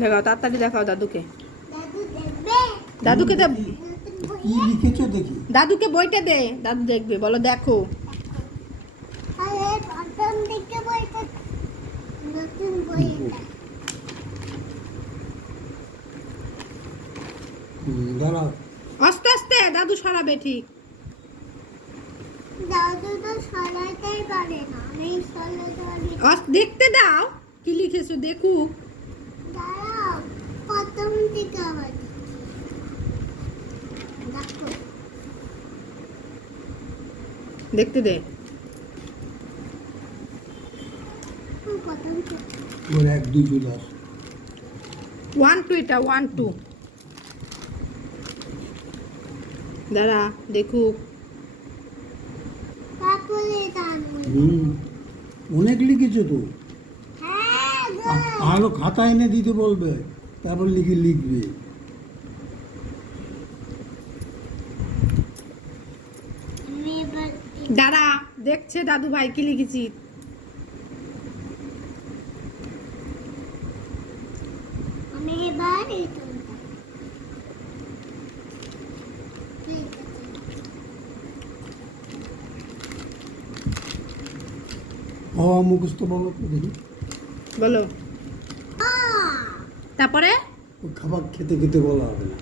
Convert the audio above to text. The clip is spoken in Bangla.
দেখাও, তাড়াতাড়ি দেখাও দাদুকে। দাদু দেখবে? দাদুকে দে, কি লিখেছো দেখি। দাদুকে বইটা দে, দাদু দেখবে। বলো দেখো। আরে প্রথম দিকে বইটা নতুন বই এটা। দাঁড়াও। আস্তে আস্তে দাদু সরাবে ঠিক। দাদু তো সরাতেই পারে না, আমি সরাতে পারি। দেখতে দাও কি লিখেছো, দেখুক। দাঁড়াও, প্রথম দিকে আবার দেখো। দেখতে দে। প্রথম দিকে ওর 1 2 চলে আস। 1 2, এটা 1 2। দাঁড়া দেখুক। তারপরে দাঁড়াবো। অনেক লিখেছো তো। হ্যাঁ গো। আরো খাতা এনে দিতে বলবে, তারপর লিখবে। আমি এবার দাঁড়া, দেখছে দাদু ভাই কি লিখেছি। আমি এবার এটা উল্টাবো। ঠিক আছে। বাবা মুখস্থ বলো তো দেখি। বলো। আ তারপরে ও খাবার খেতে খেতে বলা হবে না।